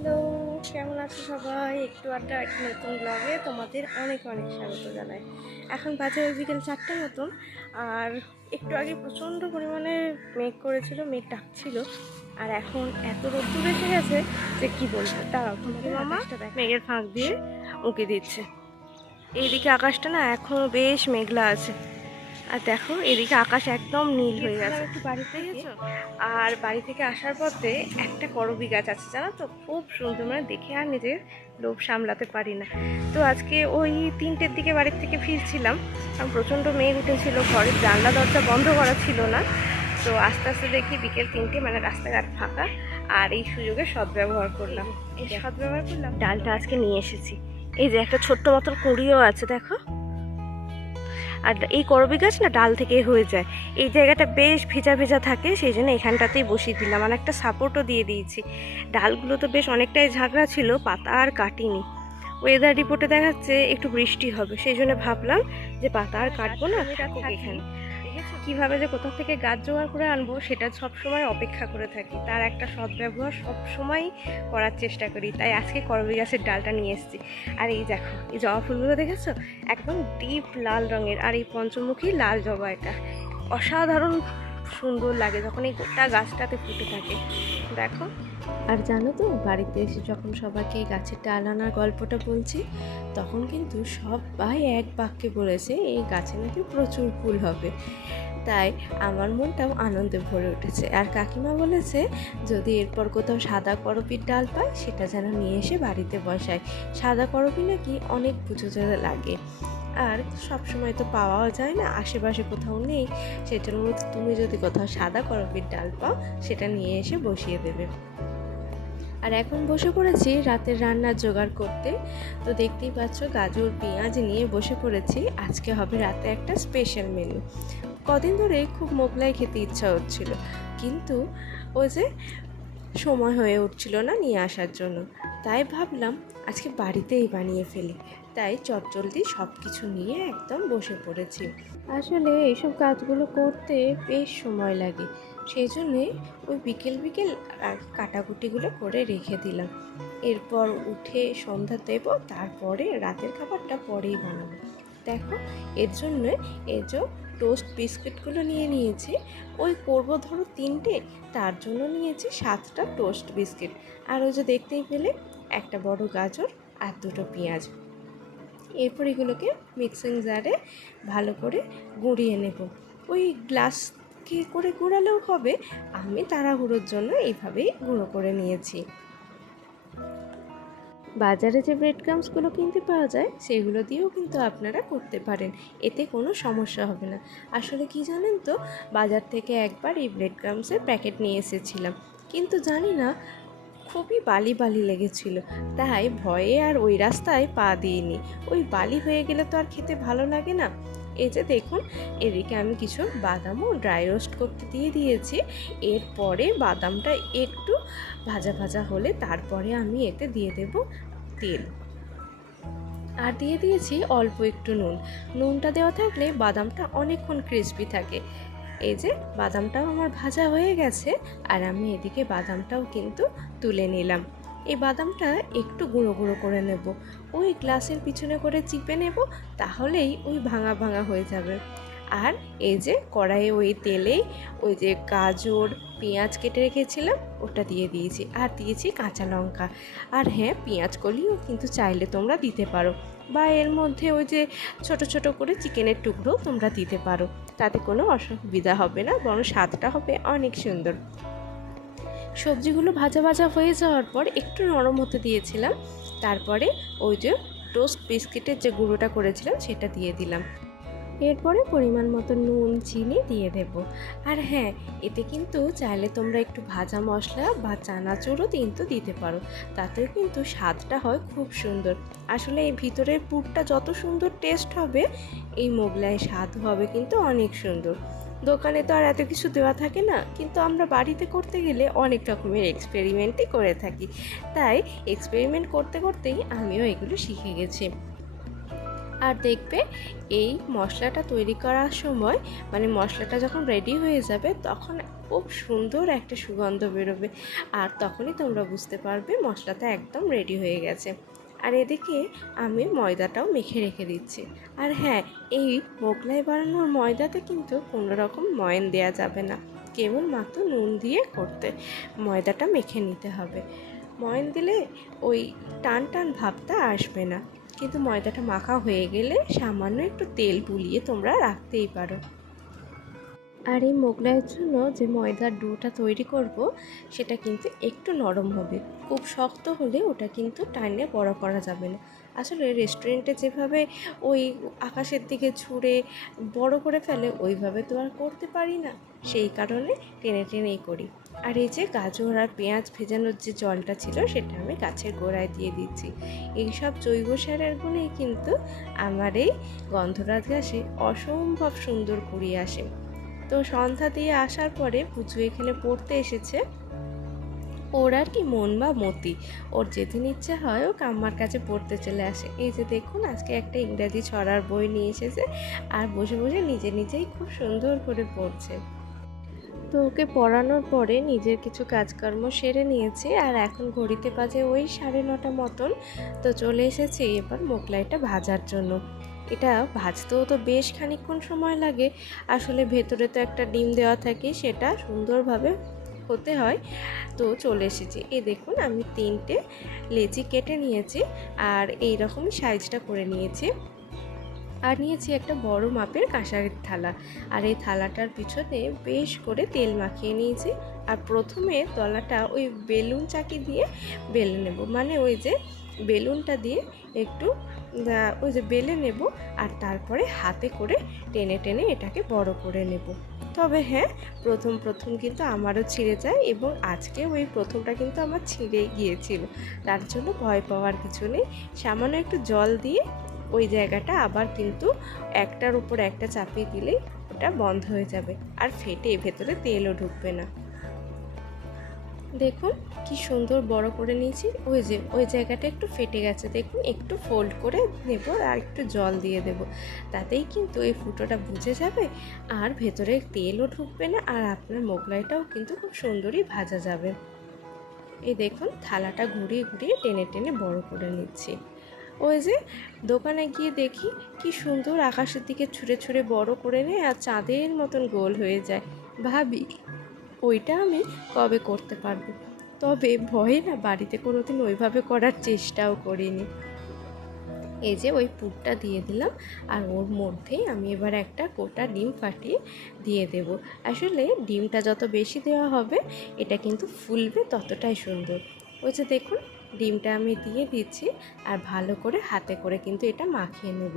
Hello, কেমন আছো সবাই? একটু আড্ডা একটা নতুন ব্লগে তোমাদের অনেক অনেক স্বাগত জানাই। এখন বাজে ওই বিকেল 4টার মতন। আর একটু আগে প্রচণ্ড পরিমাণে মেঘ করেছিল, মেঘ ডাকছিল। আর এখন এত রোদ্দুর এসে গেছে যে কি বলবো। দাঁড়াও, তোমাদের মামা মেঘের ফাঁক দিয়ে উঁকি দিচ্ছে। এইদিকে আকাশটা না এখনো বেশ মেঘলা আছে। আর দেখো এদিকে আকাশ একদম নীল হয়ে গেছে একটু বাড়ি থেকে। আর বাড়ি থেকে আসার পথে একটা করবি গাছ আছে জানো তো, খুব সুন্দর, মানে দেখে আর নিজের লোভ সামলাতে পারি না। তো আজকে ওই 3টের দিকে বাড়ির থেকে ফিরছিলাম, কারণ প্রচণ্ড মেঘ উঠেছিল, ঘরের জানলা দরজা বন্ধ করা ছিল না। তো আস্তে আস্তে দেখি বিকেল 3টে, মানে রাস্তাঘাট ফাঁকা। আর এই সুযোগে সদ্ব্যবহার করলাম, ডালটা আজকে নিয়ে এসেছি। এই যে একটা ছোট্ট মতন কুঁড়িও আছে দেখো। আর এই করবি গাছ না ডাল থেকে হয়ে যায়। এই জায়গাটা বেশ ভেজা ভেজা থাকে, সেই জন্য এখানটাতেই বসিয়ে দিলাম। আর একটা সাপোর্টও দিয়ে দিয়েছি। ডালগুলো তো বেশ অনেকটাই ঝাঁকড়া ছিল, পাতা আর কাটিনি। ওয়েদার রিপোর্টে দেখাচ্ছে একটু বৃষ্টি হবে, সেই জন্য ভাবলাম যে পাতা আর কাটবো না, থাকুক এখানে। কিভাবে যে কোথা থেকে গাছ জোগাড় করে আনবো সেটা সবসময় অপেক্ষা করে থাকি, তার একটা সদ্ব্যবহার সবসময় করার চেষ্টা করি। তাই আজকে করবি গাছের ডালটা নিয়ে এসেছি। আর এই দেখো, এই জবা ফুলগুলো দেখেছো, একদম ডিপ লাল রঙের। আর এই পঞ্চমুখী লাল জবা, এটা অসাধারণ সুন্দর লাগে যখন এই গোটা গাছটাতে ফুটে থাকে, দেখো। আর জানো তো, বাড়িতে এসে যখন সবাইকে এই গাছের ডাল আনার গল্পটা বলছি, তখন কিন্তু সবাই এক বাক্যে বলেছে এই গাছে নাকি প্রচুর ফুল হবে। তাই আমার মনটাও আনন্দে ভরে উঠেছে। আর কাকিমা বলেছে যদি এরপর কোথাও সাদা করবির ডাল পায় সেটা যেন নিয়ে এসে বাড়িতে বসায়। সাদা করবি নাকি অনেক পুজো লাগে, আর সব সময় তো পাওয়াও যায় না, আশেপাশে কোথাও নেই। সেজন্য তুমি যদি কোথাও সাদা করবির ডাল পাও সেটা নিয়ে এসে বসিয়ে দেবে। আর এখন বসে পড়েছি রাতের রান্নার জোগাড় করতে। তো দেখতেই পাচ্ছ গাজর পেঁয়াজ নিয়ে বসে পড়েছি। আজকে হবে রাতে একটা স্পেশাল মেনু। কদিন ধরে খুব মোগলাই খেতে ইচ্ছা হচ্ছিল, কিন্তু ওই যে সময় হয়ে উঠছিল না নিয়ে আসার জন্য। তাই ভাবলাম আজকে বাড়িতেই বানিয়ে ফেলি। তাই চটজলদি সব কিছু নিয়ে একদম বসে পড়েছি। আসলে এইসব কাজগুলো করতে বেশ সময় লাগে, সেই জন্যে ওই বিকেল বিকেল কাটাকুটিগুলো করে রেখে দিলাম। এরপর উঠে সন্ধ্যা দেব, তারপরে রাতের খাবারটা পরেই বানাবো। দেখো, এর জন্য এই যে টোস্ট বিস্কিটগুলো নিয়ে নিয়েছি। ওই করবো ধরো 3টে, তার জন্য নিয়েছি 7টা টোস্ট বিস্কিট। আর ওই যে দেখতেই পেলে একটা বড় গাজর আর 2টো পেঁয়াজ। এরপর এগুলোকে মিক্সিং জারে ভালো করে গুঁড়িয়ে নেব। ওই গ্লাসকে করে গুঁড়ালেও হবে, আমি তাড়াহুড়োর জন্য এইভাবেই গুঁড়ো করে নিয়েছি। বাজারে যে ব্রেড ক্রাম্সগুলো কিনতে পাওয়া যায় সেগুলো দিয়েও কিন্তু আপনারা করতে পারেন, এতে কোনো সমস্যা হবে না। আসলে কি জানেন তো, বাজার থেকে একবার এই ব্রেড ক্রাম্সের প্যাকেট নিয়ে এসেছিলাম, কিন্তু জানি না খুবই বালি বালি লেগেছিল। তাই ভয়ে আর ওই রাস্তায় পা দিইনি। ওই বালি হয়ে গেলে তো আর খেতে ভালো লাগে না। এই যে দেখুন, এদিকে আমি কিছু বাদামও ড্রাই রোস্ট করতে দিয়ে দিয়েছি। এরপরে বাদামটা একটু ভাজা ভাজা হলে তারপরে আমি এতে দিয়ে দেব তেল। আর দিয়ে দিয়েছি অল্প একটু নুন। নুনটা দেওয়া থাকলে বাদামটা অনেকক্ষণ ক্রিস্পি থাকে। এই যে বাদামটাও আমার ভাজা হয়ে গেছে, আর আমি এদিকে বাদামটাও কিন্তু তুলে নিলাম। এই বাদামটা একটু গুঁড়ো গুঁড়ো করে নেব, ওই গ্লাসের পিছনে করে চিপে নেব, তাহলেই ওই ভাঙা ভাঙা হয়ে যাবে। আর এই যে কড়াইয়ে ওই তেলেই ওই যে গাজর পেঁয়াজ কেটে রেখেছিলাম ওটা দিয়ে দিয়েছি, আর দিয়েছি কাঁচা লঙ্কা। আর হ্যাঁ, পেঁয়াজ কলিও কিন্তু চাইলে তোমরা দিতে পারো, বা এর মধ্যে ওই যে ছোট ছোট করে চিকেনের টুকরো তোমরা দিতে পারো, তাতে কোনো অসুবিধা হবে না, বরং স্বাদটা হবে অনেক সুন্দর। সবজিগুলো ভাজা ভাজা হয়ে যাওয়ার পর একটু নরম হতে দিয়েছিলাম, তারপরে ওই যে টোস্ট বিস্কিটের যে গুঁড়োটা করেছিলাম সেটা দিয়ে দিলাম। এরপরে পরিমাণ মতো নুন চিনি দিয়ে দেব। আর হ্যাঁ, এতে কিন্তু চাইলে তোমরা একটু ভাজা মশলা বা চানাচুরও কিন্তু দিতে পারো, তাতেও কিন্তু স্বাদটা হয় খুব সুন্দর। আসলে এই ভিতরের পুরটা যত সুন্দর টেস্ট হবে, এই মোগলাই স্বাদ হবে কিন্তু অনেক সুন্দর। দোকানে তো আর এত কিছু দেওয়া থাকে না, কিন্তু আমরা বাড়িতে করতে গেলে অনেক রকমের এক্সপেরিমেন্টই করে থাকি। তাই এক্সপেরিমেন্ট করতে করতেই আমিও এগুলো শিখে গেছি। আর দেখবে এই মশলাটা তৈরি করার সময় মানে মশলাটা যখন রেডি হয়ে যাবে তখন খুব সুন্দর একটা সুগন্ধ বেরোবে, আর তখনই তোমরা বুঝতে পারবে মশলাটা একদম রেডি হয়ে গেছে। আর এদিকে আমি ময়দাটাও মেখে রেখে দিচ্ছি। আর হ্যাঁ, এই মোগলাই বানানোর ময়দাতে কিন্তু কোনো রকম ময়ান দেওয়া যাবে না, কেবলমাত্র নুন দিয়ে করতে ময়দাটা মেখে নিতে হবে। ময়ান দিলে ওই টান টান ভাবটা আসবে না। কিন্তু ময়দাটা মাখা হয়ে গেলে সামান্য একটু তেল বুলিয়ে তোমরা রাখতেই পারো। আর এই মোগলাইয়ের জন্য যে ময়দার ডোটা তৈরি করব সেটা কিন্তু একটু নরম হবে, খুব শক্ত হলে ওটা কিন্তু টাইনে বড় করা যাবে না। আসলে রেস্টুরেন্টে যেভাবে ওই আকাশের দিকে ছুঁড়ে বড় করে ফেলে ওইভাবে তো আর করতে পারি না, সেই কারণে টেনে টেনেই করি। আর এই যে গাজর আর পেঁয়াজ ভেজানোর যে জলটা ছিল সেটা আমি গাছের গোড়ায় দিয়ে দিচ্ছি। এইসব জৈব সারের গুণেই কিন্তু আমার এই গন্ধরাজ গাছে অসম্ভব সুন্দর কুড়িয়ে আসে। তো সন্ধ্যা দিয়ে আসার পরে পুচু এখানে পড়তে এসেছে। ওর আর কি মন বা মতি, ওর যেদিন ইচ্ছে হয় ও কাম্মার কাছে পড়তে চলে আসে। এই যে দেখুন আজকে একটা ইংরাজি ছড়ার বই নিয়ে এসেছে আর বসে বসে নিজে নিজেই খুব সুন্দর করে পড়ছে। তো ওকে পড়ানোর পরে নিজের কিছু কাজকর্ম সেরে নিয়েছি, আর এখন ঘড়িতে বাজে ওই 9:30 মতন। তো চলে এসেছি এবার মোগলাইটা ভাজার জন্য। এটা ভাজতেও তো বেশ খানিকক্ষণ সময় লাগে, আসলে ভেতরে তো একটা ডিম দেওয়া থাকে, সেটা সুন্দরভাবে হতে হয়। তো চলে এসেছি, এই দেখুন আমি 3টে লেচি কেটে নিয়েছি আর এই রকমই সাইজটা করে নিয়েছি। আর নিয়েছি একটা বড় মাপের কাঁসারের থালা, আর এই থালাটার পিছনে বেশ করে তেল মাখিয়ে নিয়েছি। আর প্রথমে তলাটা ওই বেলুন চাকি দিয়ে বেলে নেব, মানে ওই যে বেলুনটা দিয়ে একটু ওই যে বেলে নেব, আর তারপরে হাতে করে টেনে টেনে এটাকে বড় করে নেব। তবে হ্যাঁ, প্রথম প্রথম কিন্তু আমারও ছিঁড়ে যায়, এবং আজকে ওই প্রথমটা কিন্তু আমার ছিঁড়েই গিয়েছিল। তার জন্য ভয় পাওয়ার কিছু নেই, সামান্য একটু জল দিয়ে ওই জায়গাটা আবার কিন্তু একটার উপর একটা চাপিয়ে দিলেই ওটা বন্ধ হয়ে যাবে, আর ফেটে ভেতরে তেলও ঢুকবে না। দেখুন কি সুন্দর বড় করে নিয়েছি। ওই যে ওই জায়গাটা একটু ফেটে গেছে, দেখুন একটু ফোল্ড করে নেব আর একটু জল দিয়ে দেব, তাতেই কিন্তু এই ফুটোটা বুঝে যাবে আর ভেতরে তেলও ঢুকবে না, আর আপনার মোগলাইটাও কিন্তু খুব সুন্দরই ভাজা যাবে। এই দেখুন থালাটা ঘুরিয়ে ঘুরিয়ে টেনে টেনে বড় করে নিচ্ছি। ওই যে দোকানে গিয়ে দেখি কি সুন্দর আকাশের দিকে ছুঁড়ে ছুঁড়ে বড় করে নেয় আর চাঁদের মতন গোল হয়ে যায়। ভাবি ওইটা আমি কবে করতে পারবো, তবে ভয়ে না বাড়িতে কোনোদিন ওইভাবে করার চেষ্টাও করিনি। এই যে ওই পুরটা দিয়ে দিলাম, আর ওর মধ্যেই আমি এবার একটা গোটা ডিম ফাটিয়ে দিয়ে দেব। আসলে ডিমটা যত বেশি দেওয়া হবে এটা কিন্তু ফুলবে ততটাই সুন্দর। ওই যে দেখুন ডিমটা আমি দিয়ে দিচ্ছি, আর ভালো করে হাতে করে কিন্তু এটা মাখিয়ে নেব।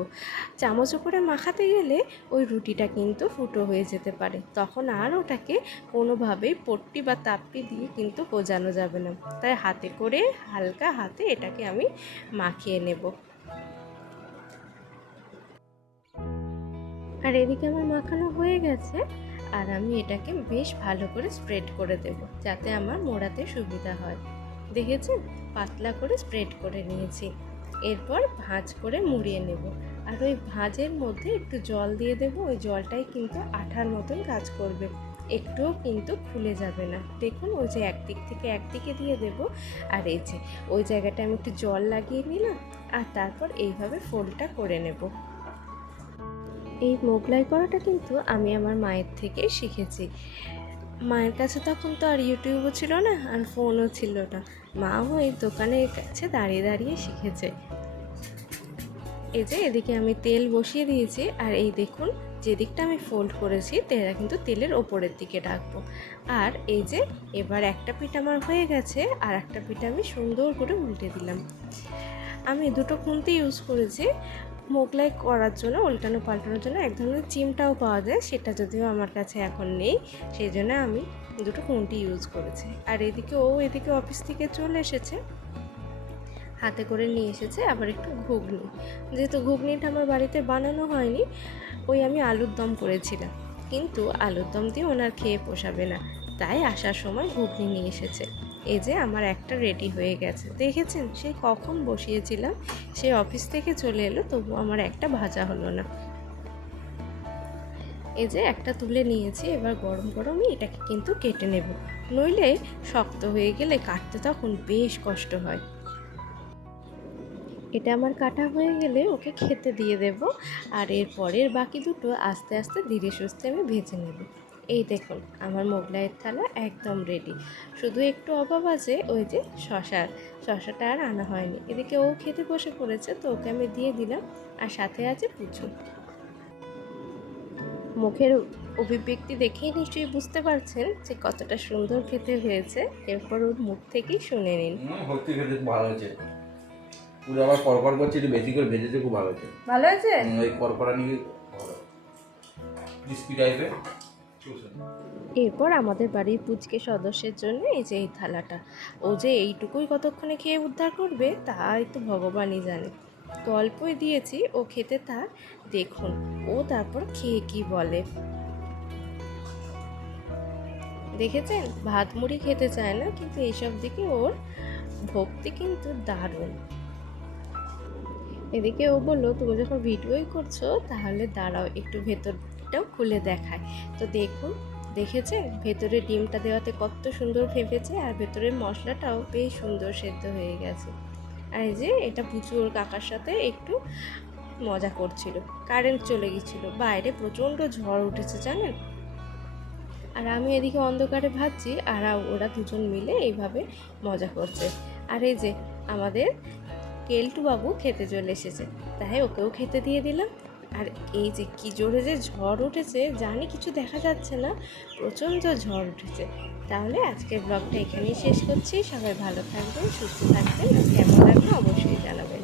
চামচে করে মাখাতে গেলে ওই রুটিটা কিন্তু ফুটো হয়ে যেতে পারে, তখন আর ওটাকে কোনোভাবেই পট্টি বা তাপ্পি দিয়ে কিন্তু গোজানো যাবে না, তাই হাতে করে হালকা হাতে এটাকে আমি মাখিয়ে নেব। আর এদিকে আমার মাখানো হয়ে গেছে, আর আমি এটাকে বেশ ভালো করে স্প্রেড করে দেব যাতে আমার মোড়াতে সুবিধা হয়। দেখেছেন পাতলা করে স্প্রেড করে নিয়েছি। এরপর ভাঁজ করে মুড়িয়ে নেব, আর ওই ভাঁজের মধ্যে একটু জল দিয়ে দেব, ওই জলটাই কিন্তু আঠার মতন কাজ করবে, একটুও কিন্তু খুলে যাবে না। দেখুন ওই যে একদিক থেকে একদিকে দিয়ে দেব, আর এই যে ওই জায়গাটা আমি একটু জল লাগিয়ে নিলাম, আর তারপর এইভাবে ফোল্ডটা করে নেব। এই মোগলাই করাটা কিন্তু আমি আমার মায়ের থেকে শিখেছি। মায়ের কাছে তখন তো আর ইউটিউবও ছিল না আর ফোনও ছিল না, মাও ওই দোকানের কাছে দাঁড়িয়ে দাঁড়িয়ে শিখেছে। এই যে এদিকে আমি তেল বসিয়ে দিয়েছি, আর এই দেখুন যেদিকটা আমি ফোল্ড করেছি তেলটা কিন্তু তেলের ওপরের দিকে রাখবো। আর এই যে এবার একটা পিঠ আমার হয়ে গেছে, আর একটা পিঠ আমি সুন্দর করে উল্টে দিলাম। আমি দুটো খুন্তি ইউজ করেছি মোগলাই করার জন্য, উল্টানো পাল্টানোর জন্য এক ধরনের চিমটাও পাওয়া যায়, সেটা যদিও আমার কাছে এখন নেই, সেই জন্য আমি দুটো খুন্তি ইউজ করেছি। আর এদিকে অফিস থেকে চলে এসেছে, হাতে করে নিয়ে এসেছে আবার একটু ঘুগনি। যেহেতু ঘুগনিটা আমার বাড়িতে বানানো হয়নি, ওই আমি আলুর দম করেছিলাম, কিন্তু আলুর দম দিয়ে ওনার খেয়ে পোষাবে না, তাই আসার সময় ঘুগনি নিয়ে এসেছে। এই যে আমার একটা রেডি হয়ে গেছে, দেখেছেন সেই কখন বসিয়েছিলাম, সে অফিস থেকে চলে এলো, তবু আমার একটা ভাজা হলো না। এই যে একটা তুলে নিয়েছি, এবার গরম গরমই এটাকে কিন্তু কেটে নেব, নইলে শক্ত হয়ে গেলে কাটতে তখন বেশ কষ্ট হয়। এটা আমার কাটা হয়ে গেলে ওকে খেতে দিয়ে দেব, আর এর পরের বাকি দুটো আস্তে আস্তে ধীরে সুস্থে আমি ভেজে নেব। এই দেখুন আমার মোগলাইয়ের থালা একদম রেডি, শুধু একটু অভাব আছে ওই যে শশাটা আর আনা হয়নি। এদিকে ও খেতে বসে পড়েছে, তো ওকে আমি দিয়ে দিলাম, আর সাথে আছে পুচু। মুখের অভিব্যক্তি দেখেই নিশ্চয়ই বুঝতে পারছেন যে কতটা সুন্দর খেতে হয়েছে, এরপর ওর মুখ থেকেই শুনে নিন। সত্যি খেতে খুব ভালো হয়েছে, পুরো আবার কড়কড় করছে, একটু বেশি করে ভেজেছে, খুব ভালো হয়েছে। ভালো আছে? ওই কড়কড়া নিয়ে ক্রিস্পি টাইপের। এরপর আমাদের বাড়ির পুচকে সদস্যের জন্য এই যে এই থালাটা, ও যে এইটুকুই কতক্ষণে খেয়ে উদ্ধার করবে তাই তো ভগবানই জানে। তো অল্পই দিয়েছি, ও খেতে থাক, দেখুন ও তারপর খেয়ে কি বলে। দেখেছেন ভাত মুড়ি খেতে চায় না, কিন্তু এইসব দিকে ওর ভক্তি কিন্তু দারুণ। এদিকে ও বললো তুমি যখন ভিডিওই করছো তাহলে দাঁড়াও একটু ভেতরটাও খুলে দেখায়। তো দেখুন, দেখেছেন ভেতরে ডিমটা দেওয়াতে কত সুন্দর ফেপেছে, আর ভেতরের মশলাটাও বেশ সুন্দর সেদ্ধ হয়ে গেছে। আর এই যে এটা পুচু ওর কাকার সাথে একটু মজা করছিল, কারেন্ট চলে গেছিলো, বাইরে প্রচণ্ড ঝড় উঠেছে জানেন। আর আমি এদিকে অন্ধকারে ভাবছি, আর ওরা দুজন মিলে এইভাবে মজা করছে। আর এই যে আমাদের কেলটু বাবু খেতে চলে এসেছে, তাই ওকেও খেতে দিয়ে দিলাম। আর এই যে কি জোরে যে ঝড় উঠেছে, জানি কিছু দেখা যাচ্ছে না, প্রচণ্ড ঝড় উঠেছে। তাহলে আজকের ব্লগটা এখানেই শেষ করছি, সবাই ভালো থাকবেন, সুস্থ থাকবেন, আর কেমন লাগলো অবশ্যই জানাবেন।